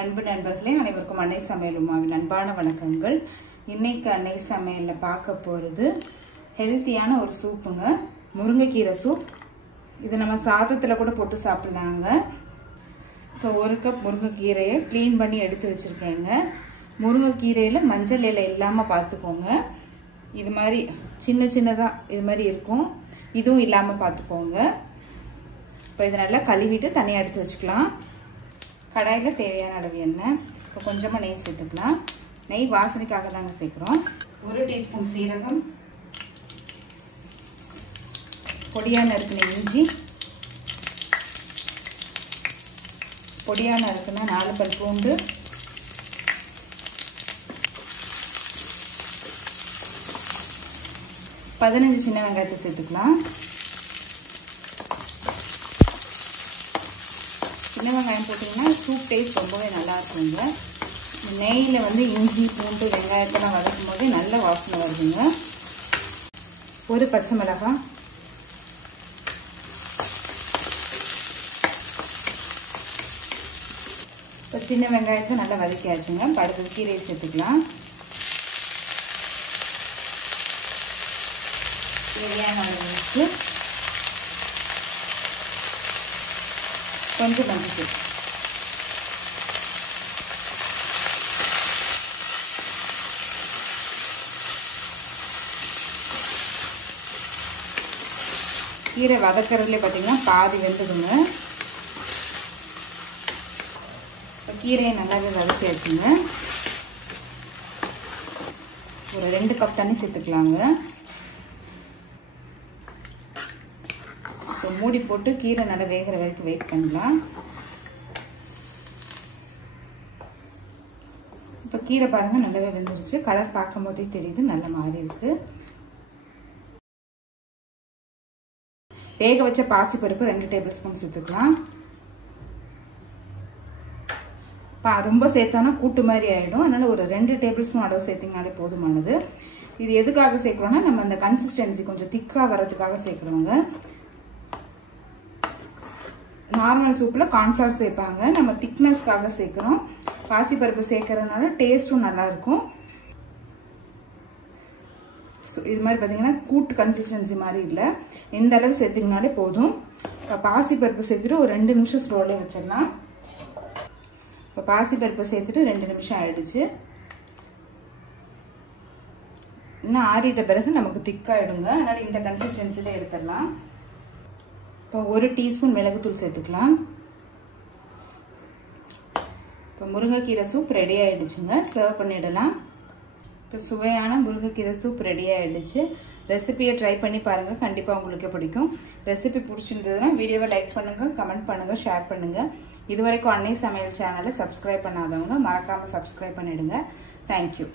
அன்பு நண்பர்களே, அனைவருக்கும் அன்னை சமையல் உமாவின் அன்பான வணக்கங்கள். இன்னைக்கு அன்னை சமையல்ல பார்க்க போகிறது ஹெல்த்தியான ஒரு சூப்புங்க, முருங்கைக்கீரை சூப். இது நம்ம சாதத்தில் கூட போட்டு சாப்பிட்லாங்க. இப்போ 1 கப் முருங்கைக்கீரையை க்ளீன் பண்ணி எடுத்து வச்சுருக்கேங்க. முருங்கைக்கீரையில் மஞ்சள் இலை இல்லாமல் பார்த்துக்கோங்க. இது மாதிரி சின்னதாக இது மாதிரி இருக்கும், இதுவும் இல்லாமல் பார்த்துக்கோங்க. இப்போ இதை நல்லா கழுவிட்டு தனியாக எடுத்து வச்சுக்கலாம். கடாயில் தேவையான அளவு எண்ணெய், இப்போ கொஞ்சமாக நெய் சேர்த்துக்கலாம். நெய் வாசனைக்காக தாங்க சேர்க்குறோம். 1 டீஸ்பூன் சீரகம், பொடியாக நறுக்கின இஞ்சி, பொடியாக நறுக்கின 4 பல் பூண்டு, பதினஞ்சு சின்ன வெங்காயத்தை சேர்த்துக்கலாம். சின்ன வெங்காயம் போட்டிங்கன்னா சூப் டேஸ்ட் ரொம்பவே நல்லா இருக்குங்க. நெய்யில் வந்து இஞ்சி பூண்டு வெங்காயத்தெல்லாம் வதக்கும் போது நல்ல வாசனை வருதுங்க. 1 பச்சை மிளகாய், இப்போ சின்ன வெங்காயத்தை நல்லா வதக்கியாச்சுங்க. அடுத்தது கீரையை சேர்த்துக்கலாம். தேவையான அளவுக்கு கொஞ்சம் மஞ்சள், கீரை வதக்கிறதுல பார்த்தீங்கன்னா பாதி வெந்துடுங்க. இப்போ கீரையை நல்லாவே வதக்கியாச்சுங்க. ஒரு 2 கப் தண்ணி சேர்த்துக்கலாங்க. இப்போ மூடி போட்டு கீரை நல்லா வேகிற வரைக்கும் வெயிட் பண்ணலாம். இப்போ கீரை பாருங்கள் நல்லாவே வெந்துருச்சு. கலர் பார்க்கும் போதே தெரியுது, நல்லா மாறி இருக்கு. வேக வச்ச பாசிப்பருப்பு 2 டேபிள் ஸ்பூன் சேர்த்துக்கலாம். ரொம்ப சேர்த்தோன்னா கூட்டு மாதிரி ஆகிடும், அதனால ஒரு 2 டேபிள் ஸ்பூன் அளவு சேர்த்திங்கனாலே போதுமானது. இது எதுக்காக சேர்க்குறோன்னா, நம்ம அந்த கன்சிஸ்டன்சி கொஞ்சம் திக்காக வர்றதுக்காக சேர்க்குறோங்க. நார்மல் சூப்பில் கார்ன்ஃப்ளவர் சேர்ப்பாங்க, நம்ம திக்னஸ்க்காக சேர்க்குறோம். பாசிப்பருப்பு சேர்க்கறதுனால டேஸ்ட்டும் நல்லாயிருக்கும். இது மாதிரி பார்த்தீங்கன்னா கூட்டு கன்சிஸ்டன்சி மாதிரி இல்லை, இந்த அளவு சேர்த்திங்கனாலே போதும். இப்போ பாசிப்பருப்பு சேர்த்துட்டு ஒரு 2 நிமிஷம் ஸ்லோலே வச்சிடலாம். இப்போ பாசிப்பருப்பு சேர்த்துட்டு 2 நிமிஷம் ஆயிடுச்சு. இன்னும் ஆறிட்ட பிறகு நமக்கு திக்காயிடுங்க, அதனால் இந்த கன்சிஸ்டன்சியில் எடுத்துடலாம். இப்போ 1 டீஸ்பூன் மிளகுத்தூள் சேர்த்துக்கலாம். இப்போ முருங்கைக்கீரை சூப் ரெடி ஆகிடுச்சுங்க, சர்வ் பண்ணிடலாம். இப்போ சுவையான முருங்கைக்கீரை சூப் ரெடி ஆகிடுச்சு. ரெசிபியை ட்ரை பண்ணி பாருங்கள், கண்டிப்பாக உங்களுக்கு பிடிக்கும். ரெசிபி பிடிச்சிருந்ததுன்னா வீடியோவை லைக் பண்ணுங்கள், கமெண்ட் பண்ணுங்கள், ஷேர் பண்ணுங்கள். இதுவரைக்கும் அன்னை சமையல் சேனலை சப்ஸ்கிரைப் பண்ணாதவங்க மறக்காமல் சப்ஸ்கிரைப் பண்ணிவிடுங்க. தேங்க்யூ.